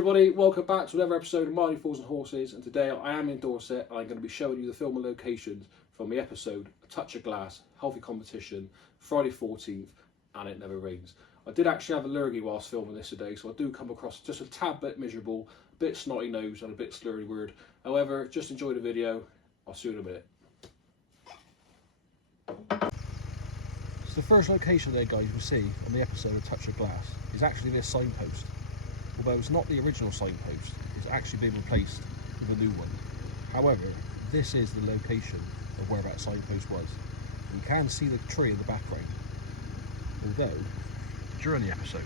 everybody, welcome back to another episode of Mighty Falls and Horses, and today I am in Dorset and I'm going to be showing you the film and locations from the episode A Touch of Glass, Healthy Competition, Friday 14th and It Never Rains. I did actually have a lurgy whilst filming this today, so I do come across just a tad bit miserable, a bit snotty nose and a bit slurry word. However, just enjoy the video. I'll see you in a minute. So the first location there, guys, you'll see on the episode A Touch of Glass is actually this signpost. Although it's not the original signpost, it's actually been replaced with a new one. However, this is the location of where that signpost was. You can see the tree in the background. Although, during the episode,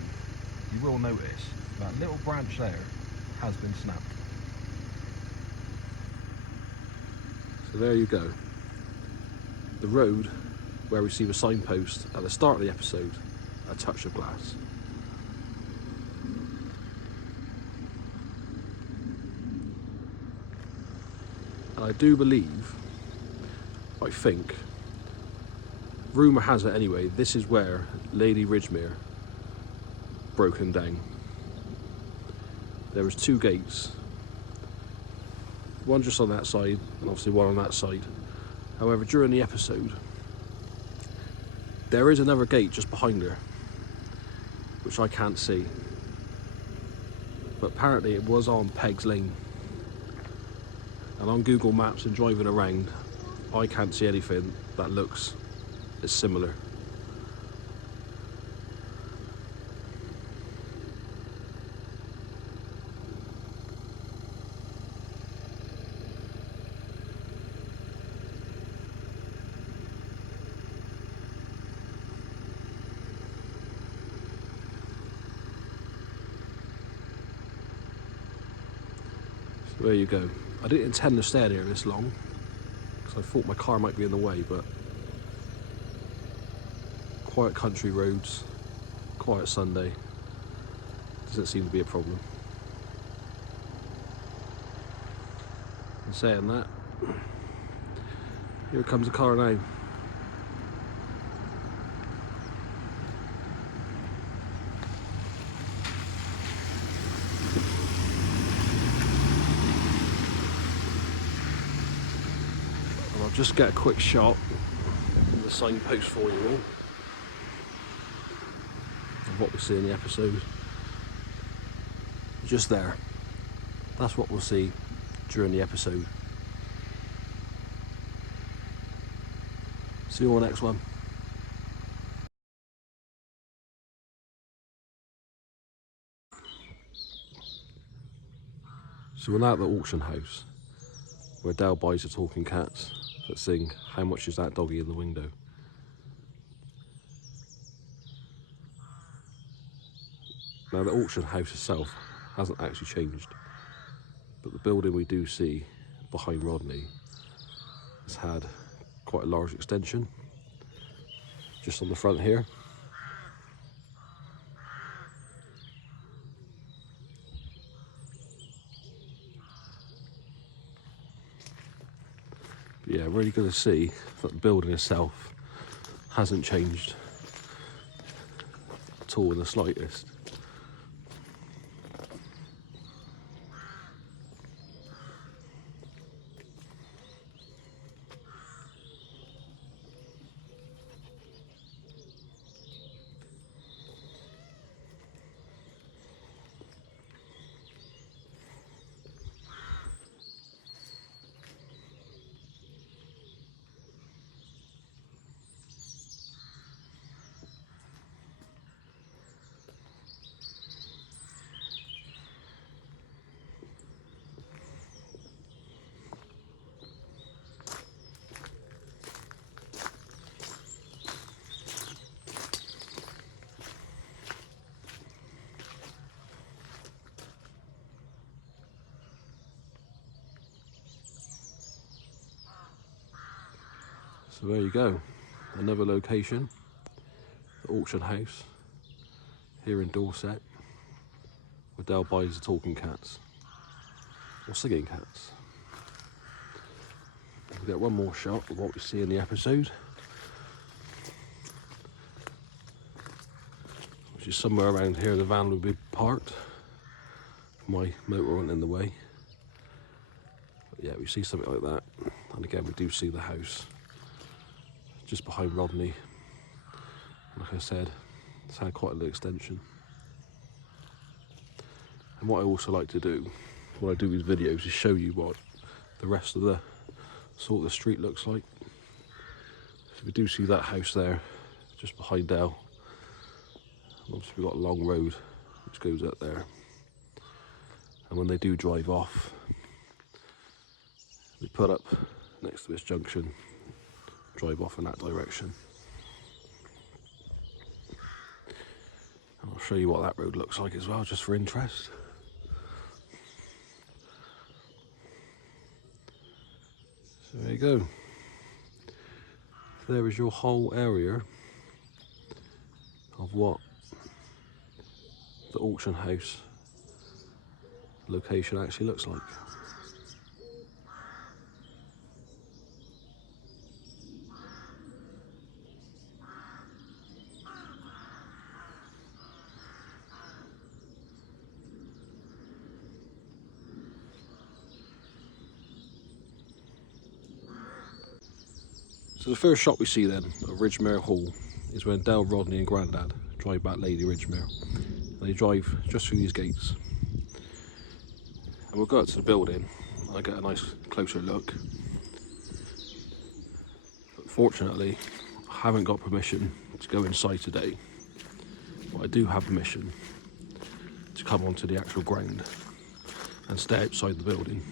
you will notice that little branch there has been snapped. So there you go. The road where we see the signpost at the start of the episode, A Touch of Glass. I do believe, I think, rumour has it anyway, this is where Lady Ridgemere broken down. There was two gates, one just on that side and obviously one on that side. However, during the episode there is another gate just behind her which I can't see, but apparently it was on Peg's Lane. And on Google Maps and driving around, I can't see anything that looks as similar. So there you go. I didn't intend to stay there this long because I thought my car might be in the way, but quiet country roads, quiet Sunday, doesn't seem to be a problem. And saying that, here comes a car now. I'll just get a quick shot of the signpost for you all of what we see in the episode. Just there. That's what we'll see during the episode. See you on the next one. So we're now at the auction house where Dale buys the talking cats that sing "How Much Is That Doggy in the Window." Now the auction house itself hasn't actually changed, but the building we do see behind Rodney has had quite a large extension just on the front here. But yeah, really good to see that the building itself hasn't changed at all in the slightest. So there you go, another location, the auction house here in Dorset, where Dale buys the talking cats, or singing cats. We'll get one more shot of what we see in the episode, which is somewhere around here the van will be parked. my motor wasn't in the way. But yeah, we see something like that, and again we do see the house just behind Rodney. Like I said, it's had quite a little extension. And what I also like to do when I do these videos is show you what the rest of the sort of the street looks like. So we do see that house there just behind Dell. Obviously we've got a long road which goes up there, and when they do drive off, they put up next to this junction, drive off in that direction. And I'll show you what that road looks like as well, just for interest. So there you go. There is your whole area of what the auction house location actually looks like. So the first shot we see then of Ridgemere Hall is when Dale, Rodney and Grandad drive back Lady Ridgemere. And they drive just through these gates. And we'll go up to the building and I get a nice closer look. But fortunately, I haven't got permission to go inside today. But I do have permission to come onto the actual ground and stay outside the building.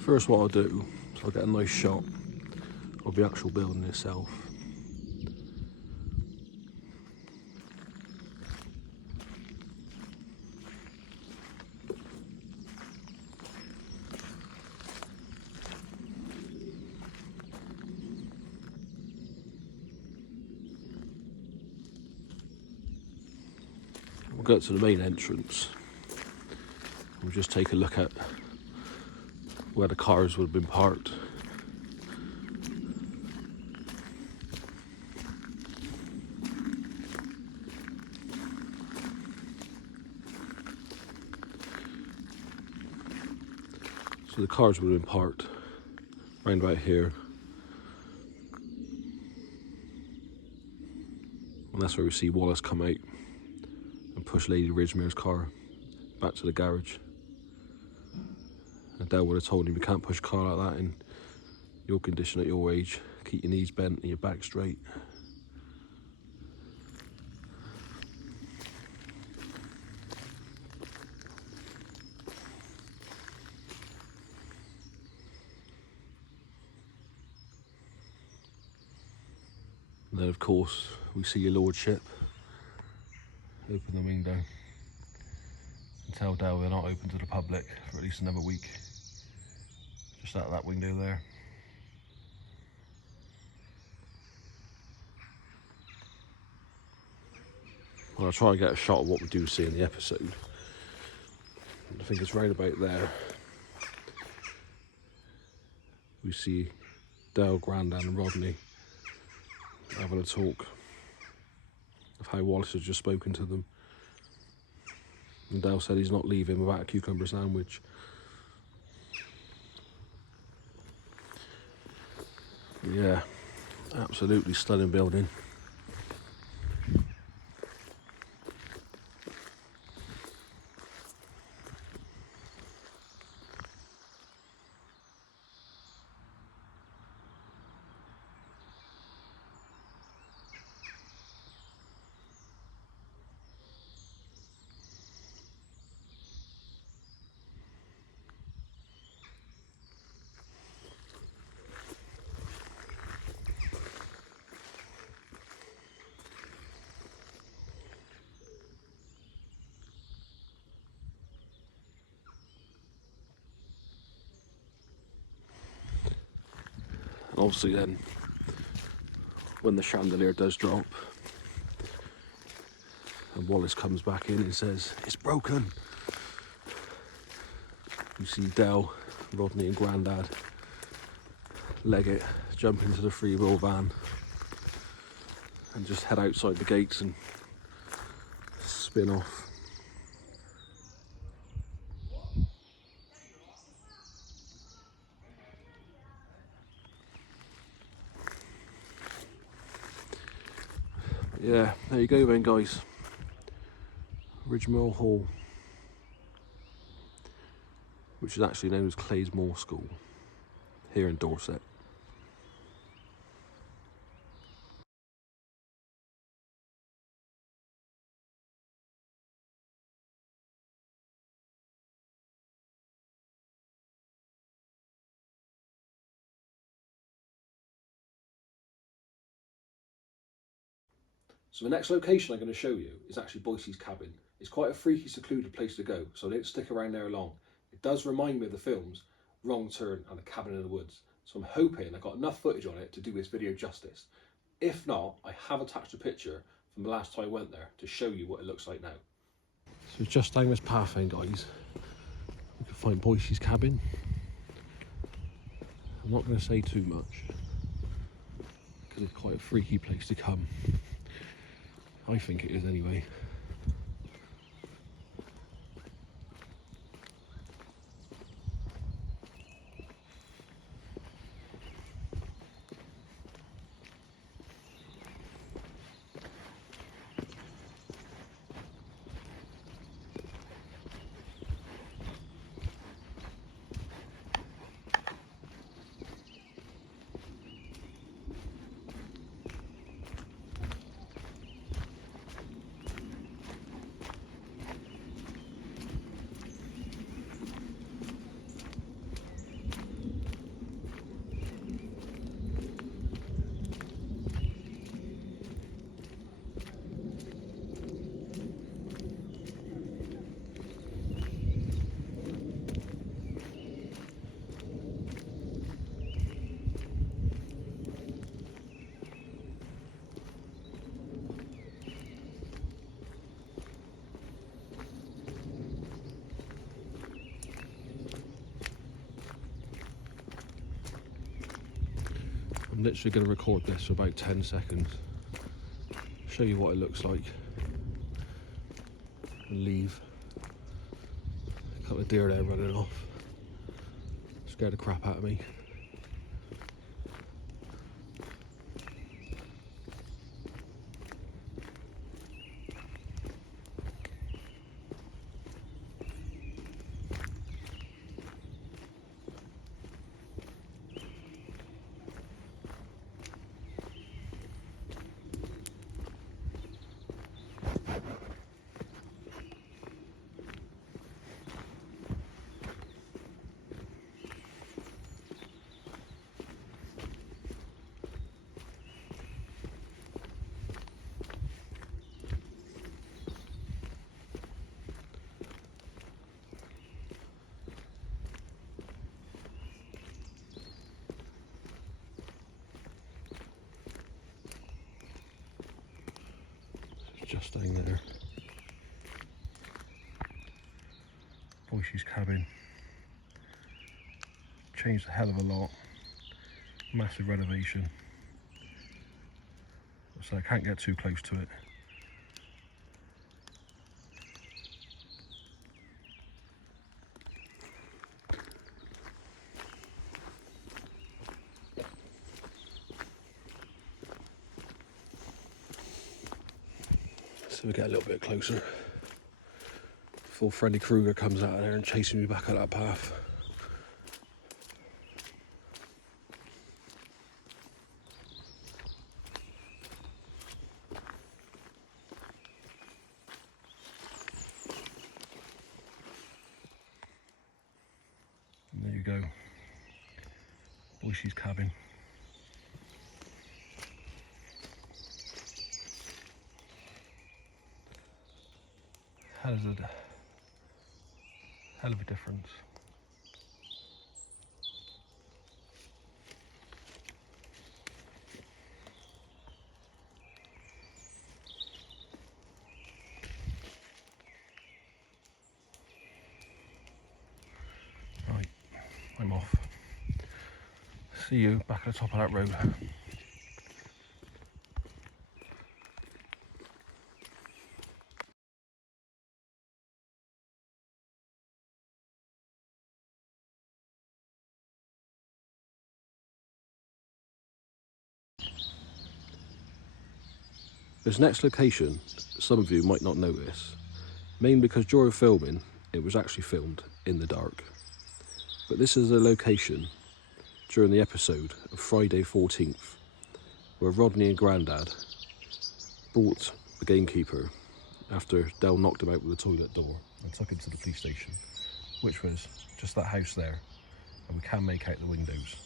First what I'll do is I'll get a nice shot of the actual building itself. We'll go to the main entrance. We'll just take a look at where the cars would have been parked. So the cars would have been parked round about here. And that's where we see Wallace come out and push Lady Ridgemere's car back to the garage. And Dale would have told him you can't push a car like that in your condition at your age. Keep your knees bent and your back straight. And then of course we see your lordship open the window and tell Dale they're not open to the public for at least another week. Just out of that window there. Well, I'll try and get a shot of what we do see in the episode. I think it's right about there. We see Dale, Grandad and Rodney having a talk of how Wallace has just spoken to them. And Dale said he's not leaving without a cucumber sandwich. Yeah, absolutely stunning building. Obviously then, when the chandelier does drop and Wallace comes back in and says, "It's broken," you see Dale, Rodney and Grandad leg it, jump into the 3-wheel van and just head outside the gates and spin off. Yeah, there you go then guys. Ridgemere Hall, which is actually known as Claysmore School, here in Dorset. So the next location I'm going to show you is actually Boycie's cabin. It's quite a freaky, secluded place to go, so I didn't stick around there long. It does remind me of the films Wrong Turn and A Cabin in the Woods, so I'm hoping I got enough footage on it to do this video justice. If not, I have attached a picture from the last time I went there to show you what it looks like now. So just down this path then guys, you can find Boycie's cabin. I'm not going to say too much, because it's quite a freaky place to come. I think it is anyway. I'm literally going to record this for about 10 seconds, show you what it looks like, and leave. A couple of deer there running off, scared the crap out of me. Just down there. Boycie's cabin. Changed a hell of a lot. Massive renovation. So I can't get too close to it. So we get a little bit closer before Freddy Krueger comes out of there and chasing me back up that path. And there you go, Boycie's cabin. Hell of a difference. Right, I'm off. See you back at the top of that road. This next location, some of you might not notice, mainly because during filming, it was actually filmed in the dark. But this is a location during the episode of Friday 14th, where Rodney and Grandad brought the gamekeeper after Del knocked him out with the toilet door and took him to the police station, which was just that house there, and we can make out the windows.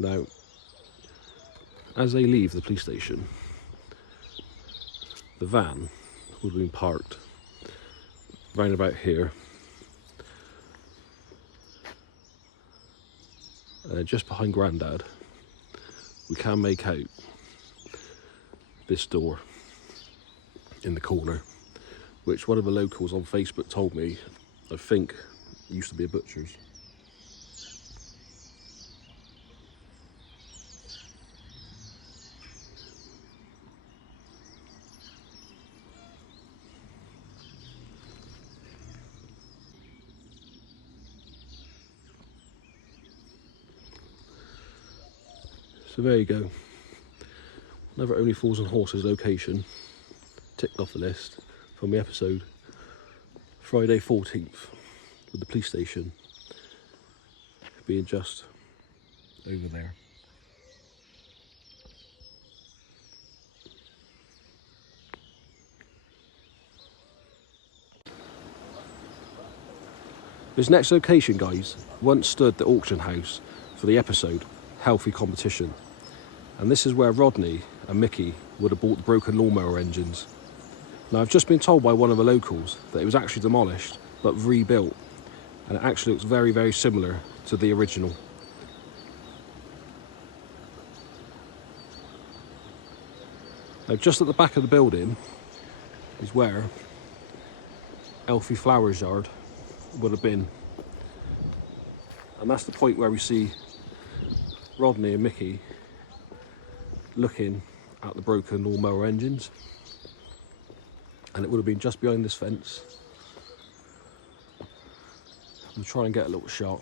Now, as they leave the police station, the van would have been parked round about here, just behind Grandad. We can make out this door in the corner, which one of the locals on Facebook told me I think used to be a butcher's. So there you go, another Only Fools and Horses location ticked off the list from the episode Friday 14th, with the police station being just over there. This next location, guys, once stood the auction house for the episode Healthy Competition. And this is where Rodney and Mickey would have bought the broken lawnmower engines. Now, I've just been told by one of the locals that it was actually demolished but rebuilt, and it actually looks very, very similar to the original. Now, just at the back of the building is where Elfie Flowers' yard would have been, and that's the point where we see Rodney and Mickey looking at the broken lawnmower engines, and it would have been just behind this fence. We'll try and get a little shot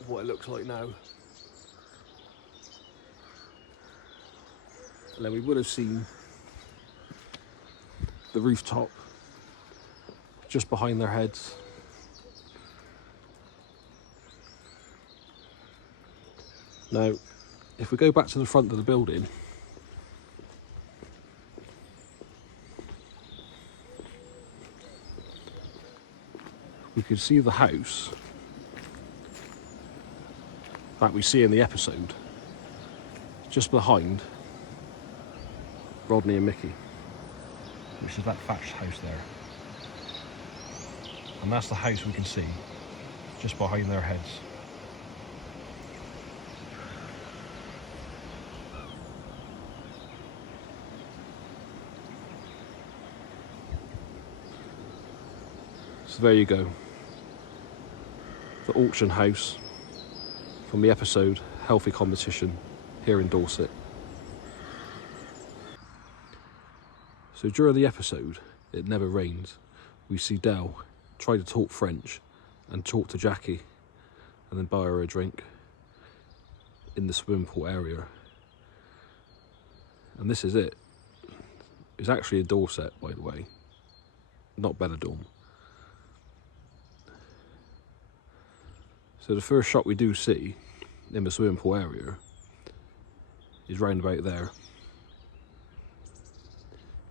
of what it looks like now, and then we would have seen the rooftop just behind their heads. Now, if we go back to the front of the building, we can see the house that we see in the episode just behind Rodney and Mickey, which is that thatched house there. And that's the house we can see just behind their heads. So there you go, the auction house from the episode Healthy Competition here in Dorset. So during the episode, It Never Rains, we see Del try to talk French and talk to Jackie and then buy her a drink in the swimming pool area. And this is it. It's actually in Dorset, by the way, not Benidorm. So the first shot we do see in the swimming pool area is round about there.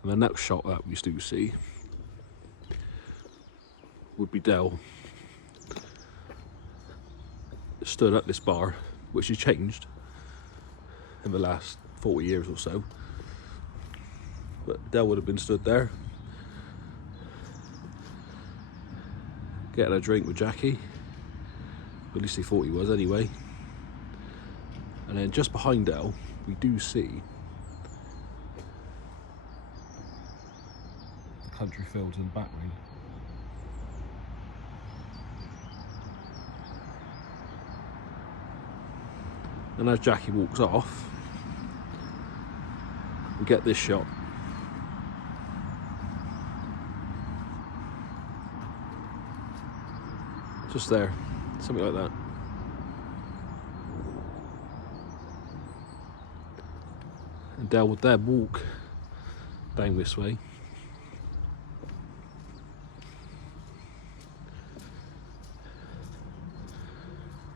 And the next shot that we do see would be Del stood at this bar, which has changed in the last 40 years or so. But Del would have been stood there, getting a drink with Jackie. At least he thought he was anyway. And then just behind Del, we do see the country fields in the background. And as Jackie walks off, we get this shot. Just there, something like that. Dale would then walk down this way.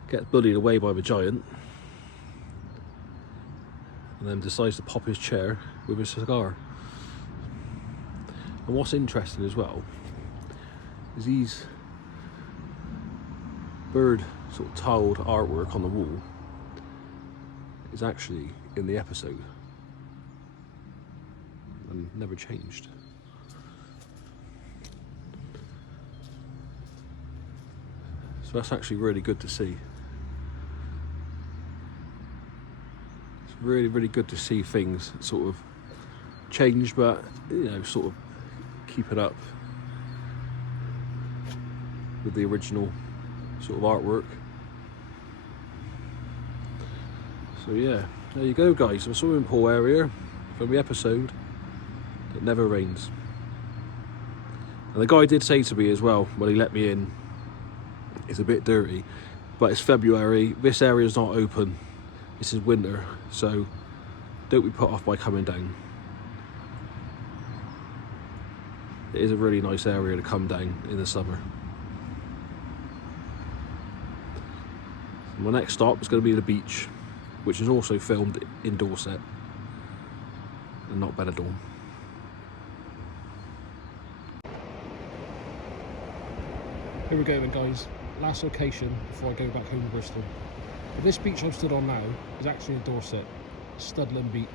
Gets bullied away by the giant, and then decides to pop his chair with a cigar. And what's interesting as well is these bird sort of tiled artwork on the wall is actually in the episode and never changed. So that's actually really good to see. It's really, really good to see things sort of change, but you know, sort of keep it up with the original sort of artwork. So yeah, there you go guys, the swimming pool area from the episode It Never Rains. And the guy did say to me as well when he let me in, it's a bit dirty, but it's February, this area is not open, this is winter, so don't be put off by coming down. It is a really nice area to come down in the summer. My next stop is going to be the beach, which is also filmed in Dorset and not Benidorm. Here we go then guys, last location before I go back home to Bristol. But this beach I've stood on now is actually in Dorset, Studland Beach.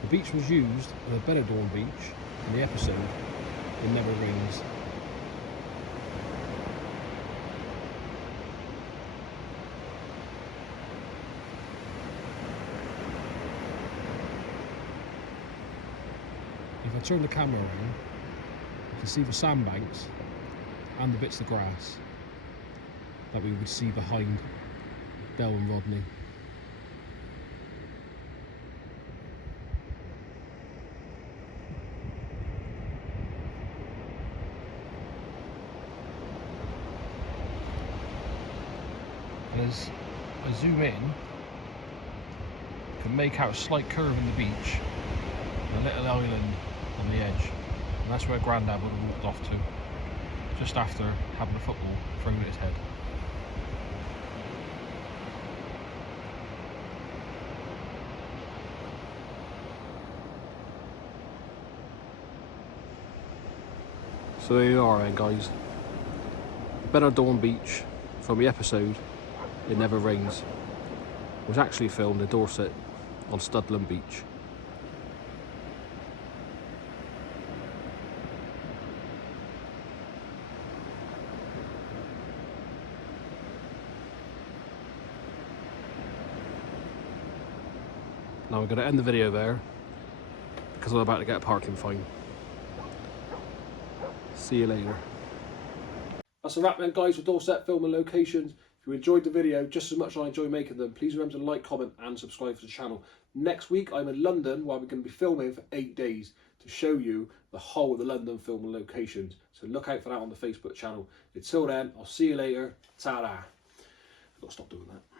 The beach was used in the Benidorm beach in the episode It Never Rains. If I turn the camera around, you can see the sandbanks and the bits of grass that we would see behind Del and Rodney. And as I zoom in, you can make out a slight curve in the beach, and a little island on the edge, and that's where Grandad would have walked off to, just after having a football thrown at his head. So there you are then guys, Benidorm Beach from the episode It Never Rains was actually filmed in Dorset on Studland Beach. Now we're going to end the video there because I'm about to get a parking fine. See you later. That's a wrap then guys with Dorset filming locations. If you enjoyed the video just as much as I enjoy making them, please remember to like, comment and subscribe to the channel. Next week I'm in London where we're going to be filming for 8 days to show you the whole of the London filming locations. So look out for that on the Facebook channel. Until then, I'll see you later. Ta-da. I've got to stop doing that.